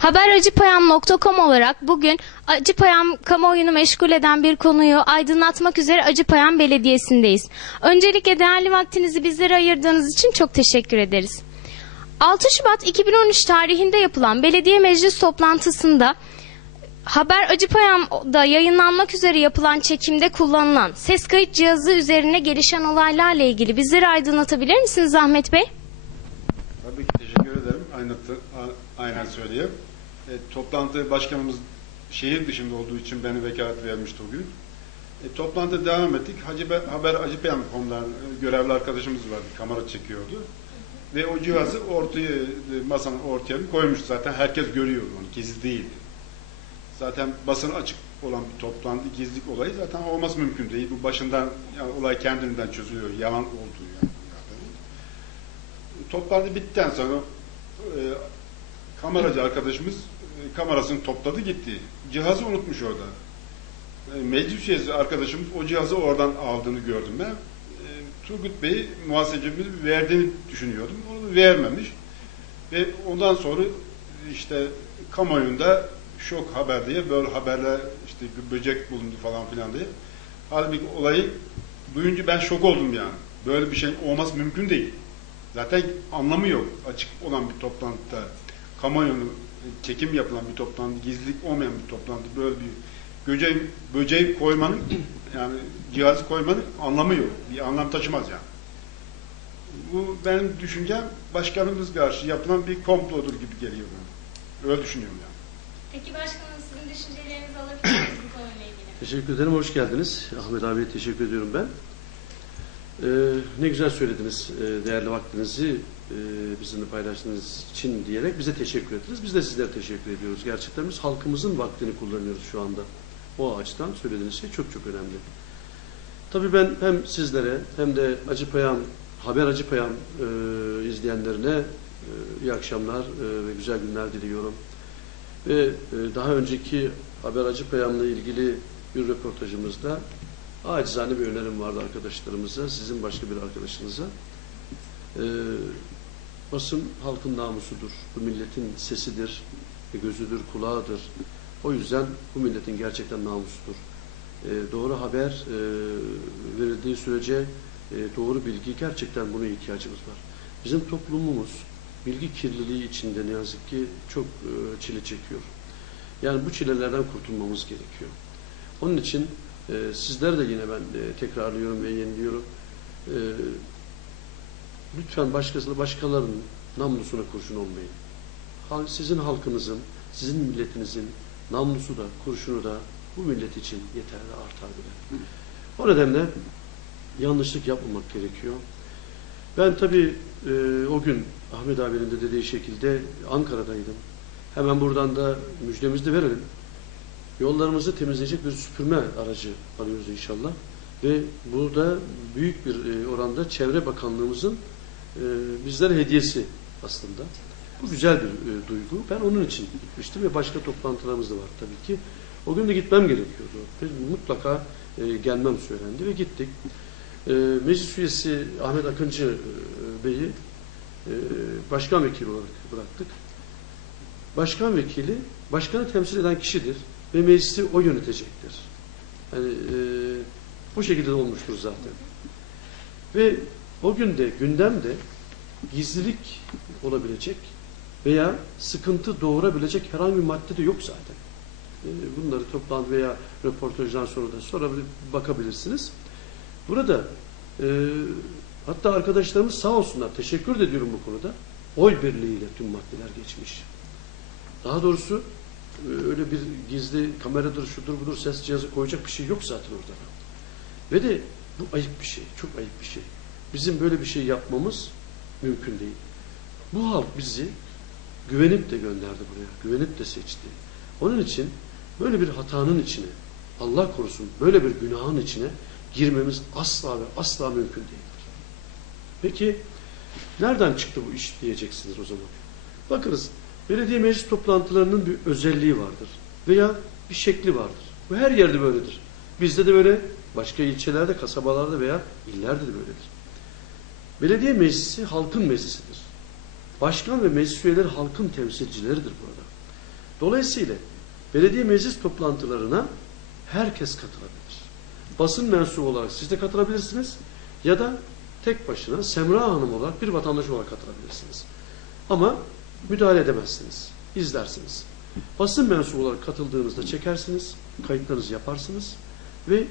Haberacıpayam.com olarak bugün Acıpayam kamuoyunu meşgul eden bir konuyu aydınlatmak üzere Acıpayam Belediyesi'ndeyiz. Öncelikle değerli vaktinizi bizlere ayırdığınız için çok teşekkür ederiz. 6 Şubat 2013 tarihinde yapılan belediye meclis toplantısında Haber Acıpayam'da yayınlanmak üzere yapılan çekimde kullanılan ses kayıt cihazı üzerine gelişen olaylarla ilgili bizleri aydınlatabilir misiniz Ahmet Bey? Tabii ki teşekkür ederim. Aynı, aynen söyleyeyim. E, toplantı başkanımız şehir dışında olduğu için beni vekalet vermişti o gün. E, toplantı devam ettik. Hacı Be- Haber konular e, görevli arkadaşımız vardı. Kamera çekiyordu. Ve o cihazı ortaya, e, masanın ortaya koymuş zaten. Herkes görüyor onu. Gizli değil. Zaten basın açık olan bir toplantı, gizlilik olayı zaten olması mümkün değil. Bu başından yani olay kendiliğinden çözülüyor. Yalan olduğu yani. Toplantı bittikten sonra e, kameracı arkadaşımız e, kamerasını topladı gitti. Cihazı unutmuş orada. E, meclis üyesi arkadaşımız o cihazı oradan aldığını gördüm ben. E, Turgut Bey muhasebecimiz verdiğini düşünüyordum. Onu vermemiş. Ve ondan sonra işte kamuoyunda şok haber diye böyle haberler işte böcek bulundu falan filan diye. Halbuki olayı duyunca ben şok oldum yani. Böyle bir şey olması mümkün değil. Zaten anlamı yok. Açık olan bir toplantıda kamuoyunu çekim yapılan bir toplantı, gizlilik olmayan bir toplantı böyle bir böceği, böceği koymanın yani cihazı koymanın anlamı yok. Bir anlam taşımaz yani. Bu benim düşüncem başkanımız karşı yapılan bir komplodur gibi geliyor bana. Öyle düşünüyorum yani. Peki başkanım sizin düşüncelerinizi alabilir miyiz bu konuyla ilgili? Teşekkür ederim, hoş geldiniz. Ahmet abiye teşekkür ediyorum ben. Ee, ne güzel söylediniz, ee, değerli vaktinizi e, bizimle paylaştığınız için diyerek bize teşekkür ettiniz. Biz de sizlere teşekkür ediyoruz. Gerçekten biz halkımızın vaktini kullanıyoruz şu anda. O açıdan söylediğiniz şey çok çok önemli. Tabii ben hem sizlere hem de Acıpayam, Haber Acıpayam e, izleyenlerine e, iyi akşamlar e, ve güzel günler diliyorum. Ve e, daha önceki Haber Acıpayam'la ilgili bir röportajımızda acizane bir önerim vardı arkadaşlarımıza, sizin başka bir arkadaşınıza. E, basın halkın namusudur, bu milletin sesidir, gözüdür, kulağıdır. O yüzden bu milletin gerçekten namusudur. E, doğru haber e, verildiği sürece e, doğru bilgi gerçekten buna ihtiyacımız var. Bizim toplumumuz bilgi kirliliği içinde ne yazık ki çok e, çile çekiyor. Yani bu çilelerden kurtulmamız gerekiyor. Onun için e, sizler de yine ben e, tekrarlıyorum ve yeniliyorum. E, lütfen başkasına, başkalarının namlusuna kurşun olmayın. Sizin halkınızın, sizin milletinizin namlusu da, kurşunu da bu millet için yeterli artar bile. O nedenle yanlışlık yapmamak gerekiyor. Ben tabii e, o gün Ahmet abinin de dediği şekilde Ankara'daydım. Hemen buradan da müjdemizi de verelim. Yollarımızı temizleyecek bir süpürme aracı alıyoruz inşallah. Ve burada büyük bir e, oranda Çevre Bakanlığımızın e, bizlere hediyesi aslında. Bu güzel bir e, duygu. Ben onun için gitmiştim ve başka toplantılarımız da var tabii ki. O gün de gitmem gerekiyordu. Mutlaka gelmem söylendi ve gittik. Meclis üyesi Ahmet Akıncı Bey'i başkan vekili olarak bıraktık. Başkan vekili başkanı temsil eden kişidir ve meclisi o yönetecektir. Yani e, bu şekilde olmuştur zaten. Ve o günde gündemde gizlilik olabilecek veya sıkıntı doğurabilecek herhangi bir madde de yok zaten. E, bunları toplantı veya röportajdan sonra da sonra bakabilirsiniz. Burada e, hatta arkadaşlarımız sağ olsunlar teşekkür de ediyorum bu konuda. Oy birliğiyle tüm maddeler geçmiş. Daha doğrusu öyle bir gizli kameradır, şudur budur ses cihazı koyacak bir şey yok zaten orada. Ve de bu ayıp bir şey, çok ayıp bir şey. Bizim böyle bir şey yapmamız mümkün değil. Bu halk bizi güvenip de gönderdi buraya, güvenip de seçti. Onun için böyle bir hatanın içine, Allah korusun böyle bir günahın içine girmemiz asla ve asla mümkün değildir. Peki nereden çıktı bu iş diyeceksiniz o zaman. Bakınız belediye meclis toplantılarının bir özelliği vardır veya bir şekli vardır. Bu her yerde böyledir. Bizde de böyle, başka ilçelerde, kasabalarda veya illerde de böyledir. Belediye meclisi halkın meclisidir. Başkan ve meclis üyeleri halkın temsilcileridir burada. Dolayısıyla belediye meclis toplantılarına herkes katılabilir. Basın mensubu olarak siz de katılabilirsiniz ya da tek başına Semra Hanım olarak bir vatandaş olarak katılabilirsiniz. Ama müdahale edemezsiniz. izlersiniz. Basın mensubu olarak katıldığınızda çekersiniz, kayıtlarınızı yaparsınız ve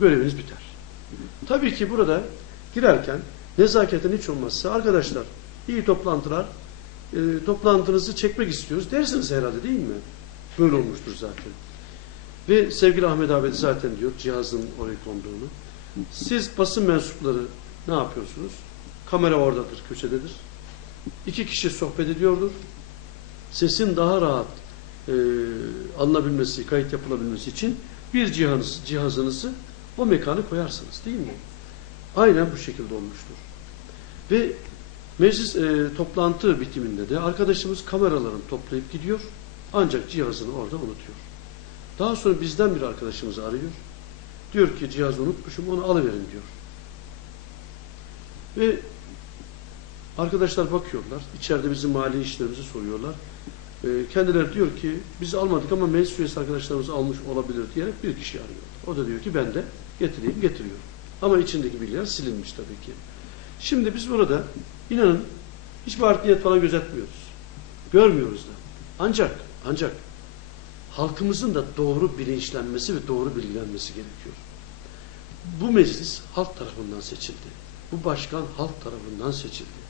göreviniz biter. Tabii ki burada girerken nezaketen hiç olmazsa arkadaşlar iyi toplantılar e, toplantınızı çekmek istiyoruz dersiniz herhalde değil mi? Böyle olmuştur zaten. Ve sevgili Ahmet abi zaten diyor cihazın oraya konduğunu. Siz basın mensupları ne yapıyorsunuz? Kamera oradadır, köşededir. İki kişi sohbet ediyordur. Sesin daha rahat e, alınabilmesi, kayıt yapılabilmesi için bir cihaz, cihazınızı o mekanı koyarsınız değil mi? Aynen bu şekilde olmuştur. Ve meclis e, toplantı bitiminde de arkadaşımız kameralarını toplayıp gidiyor. Ancak cihazını orada unutuyor. Daha sonra bizden bir arkadaşımızı arıyor. Diyor ki cihazı unutmuşum onu alıverin diyor. Ve arkadaşlar bakıyorlar. içeride bizim mali işlerimizi soruyorlar. E, kendileri diyor ki biz almadık ama meclis üyesi arkadaşlarımız almış olabilir diyerek bir kişi arıyor. O da diyor ki ben de getireyim getiriyor. Ama içindeki bilgiler silinmiş tabii ki. Şimdi biz burada inanın art niyet falan gözetmiyoruz. Görmüyoruz da. Ancak ancak halkımızın da doğru bilinçlenmesi ve doğru bilgilenmesi gerekiyor. Bu meclis halk tarafından seçildi. Bu başkan halk tarafından seçildi.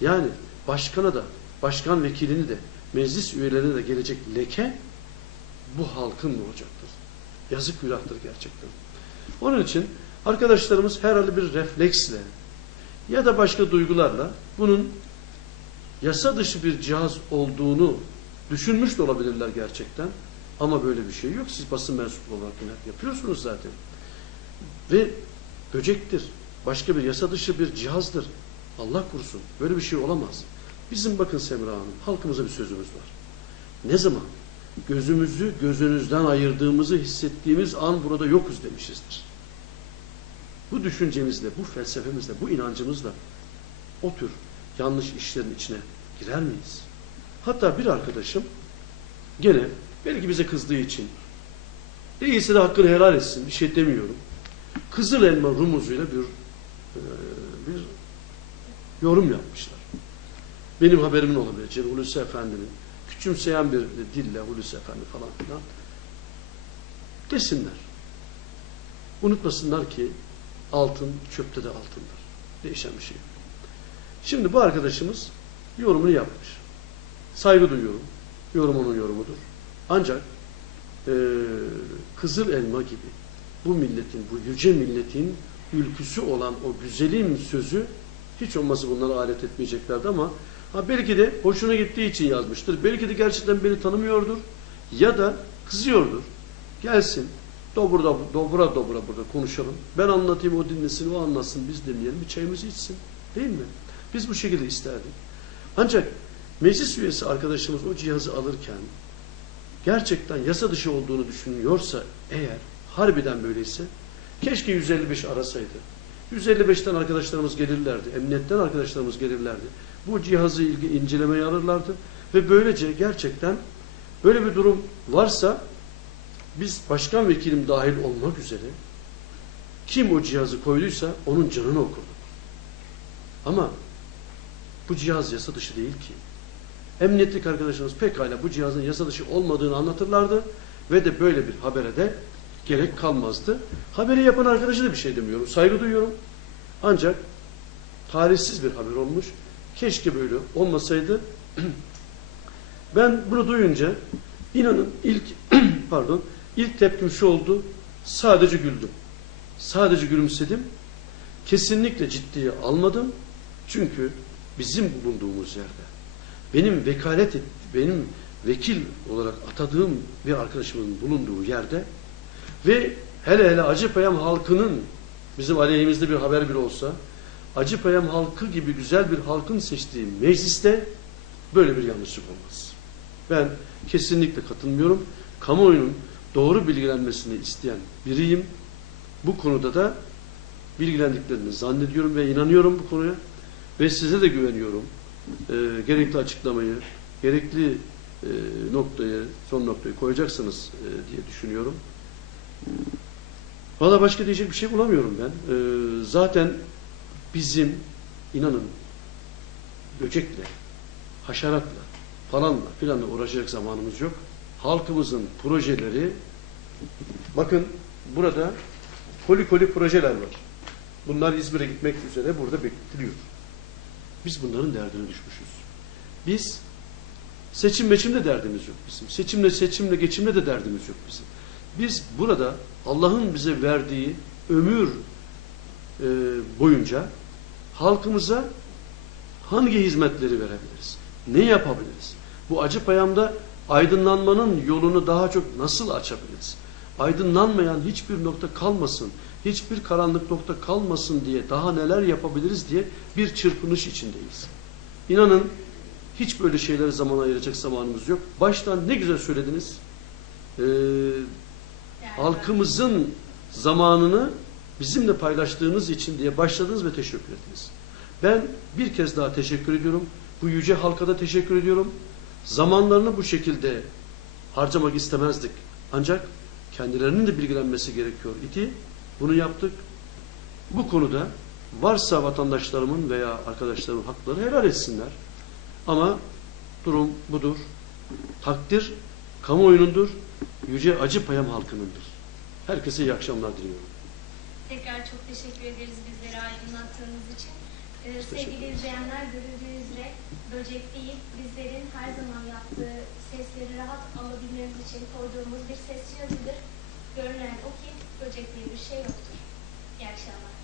Yani başkana da, başkan vekilini de, meclis üyelerine de gelecek leke bu halkın mı olacaktır? Yazık günahtır gerçekten. Onun için arkadaşlarımız herhalde bir refleksle ya da başka duygularla bunun yasa dışı bir cihaz olduğunu düşünmüş de olabilirler gerçekten. Ama böyle bir şey yok. Siz basın mensubu olarak yapıyorsunuz zaten. Ve böcektir. Başka bir yasa dışı bir cihazdır. Allah korusun. Böyle bir şey olamaz. Bizim bakın Semra Hanım, halkımıza bir sözümüz var. Ne zaman gözümüzü gözünüzden ayırdığımızı hissettiğimiz an burada yokuz demişizdir. Bu düşüncemizle, bu felsefemizle, bu inancımızla o tür yanlış işlerin içine girer miyiz? Hatta bir arkadaşım gene belki bize kızdığı için değilse de hakkını helal etsin bir şey demiyorum. Kızıl elma rumuzuyla bir bir yorum yapmışlar. Benim haberimin olabileceği Hulusi Efendi'nin küçümseyen bir dille Hulusi Efendi falan filan desinler. Unutmasınlar ki altın çöpte de altındır. Değişen bir şey. Şimdi bu arkadaşımız yorumunu yapmış. Saygı duyuyorum. Yorum onun yorumudur. Ancak e, Kızıl Elma gibi bu milletin, bu yüce milletin ülküsü olan o güzelim sözü hiç olmazsa bunlara alet etmeyeceklerdi ama ha belki de hoşuna gittiği için yazmıştır. Belki de gerçekten beni tanımıyordur ya da kızıyordur. Gelsin dobra dobra dobra burada konuşalım. Ben anlatayım o dinlesin, o anlatsın, biz dinleyelim. Bir çayımızı içsin. Değil mi? Biz bu şekilde isterdik. Ancak meclis üyesi arkadaşımız o cihazı alırken gerçekten yasa dışı olduğunu düşünüyorsa eğer harbiden böyleyse keşke 155 arasaydı. 155'ten arkadaşlarımız gelirlerdi. Emniyetten arkadaşlarımız gelirlerdi. Bu cihazı ilgi incelemeye alırlardı. Ve böylece gerçekten böyle bir durum varsa biz başkan vekilim dahil olmak üzere kim o cihazı koyduysa onun canını okurduk. Ama bu cihaz yasa dışı değil ki. Emniyetlik arkadaşlarımız pekala bu cihazın yasa dışı olmadığını anlatırlardı ve de böyle bir habere de gerek kalmazdı. Haberi yapan arkadaşa da bir şey demiyorum. Saygı duyuyorum. Ancak tarihsiz bir haber olmuş. Keşke böyle olmasaydı. ben bunu duyunca inanın ilk pardon ilk tepkim şu oldu. Sadece güldüm. Sadece gülümsedim. Kesinlikle ciddiye almadım. Çünkü bizim bulunduğumuz yerde benim vekalet et, benim vekil olarak atadığım bir arkadaşımın bulunduğu yerde ve hele hele Acıpayam halkının bizim aleyhimizde bir haber bile olsa Acıpayam halkı gibi güzel bir halkın seçtiği mecliste böyle bir yanlışlık olmaz. Ben kesinlikle katılmıyorum. Kamuoyunun doğru bilgilenmesini isteyen biriyim. Bu konuda da bilgilendiklerini zannediyorum ve inanıyorum bu konuya. Ve size de güveniyorum. Ee, gerekli açıklamayı, gerekli e, noktayı, son noktayı koyacaksınız e, diye düşünüyorum. Valla başka diyecek bir şey bulamıyorum ben. E, zaten bizim inanın böcekle, haşeratla, falanla filanla uğraşacak zamanımız yok. Halkımızın projeleri bakın burada koli koli projeler var. Bunlar İzmir'e gitmek üzere burada bekletiliyor. Biz bunların derdine düşmüşüz. Biz seçim meçimle derdimiz yok bizim. Seçimle seçimle geçimle de derdimiz yok bizim. Biz burada Allah'ın bize verdiği ömür e, boyunca halkımıza hangi hizmetleri verebiliriz? Ne yapabiliriz? Bu acı payamda aydınlanmanın yolunu daha çok nasıl açabiliriz? Aydınlanmayan hiçbir nokta kalmasın, hiçbir karanlık nokta kalmasın diye daha neler yapabiliriz diye bir çırpınış içindeyiz. İnanın hiç böyle şeylere zaman ayıracak zamanımız yok. Baştan ne güzel söylediniz. Ee, halkımızın zamanını bizimle paylaştığınız için diye başladınız ve teşekkür ettiniz. Ben bir kez daha teşekkür ediyorum. Bu yüce halka da teşekkür ediyorum. Zamanlarını bu şekilde harcamak istemezdik. Ancak kendilerinin de bilgilenmesi gerekiyor idi. Bunu yaptık. Bu konuda varsa vatandaşlarımın veya arkadaşlarımın hakları helal etsinler. Ama durum budur. Takdir kamuoyunundur. Yüce acı payam halkınındır. Herkese iyi akşamlar diliyorum. Tekrar çok teşekkür ederiz bizleri aydınlattığınız için. Ee, sevgili izleyenler görüldüğü üzere böcek değil bizlerin her zaman yaptığı sesleri rahat alabilmemiz için koyduğumuz bir ses cihazıdır. Görünen o ki böcek diye bir şey yoktur. İyi akşamlar.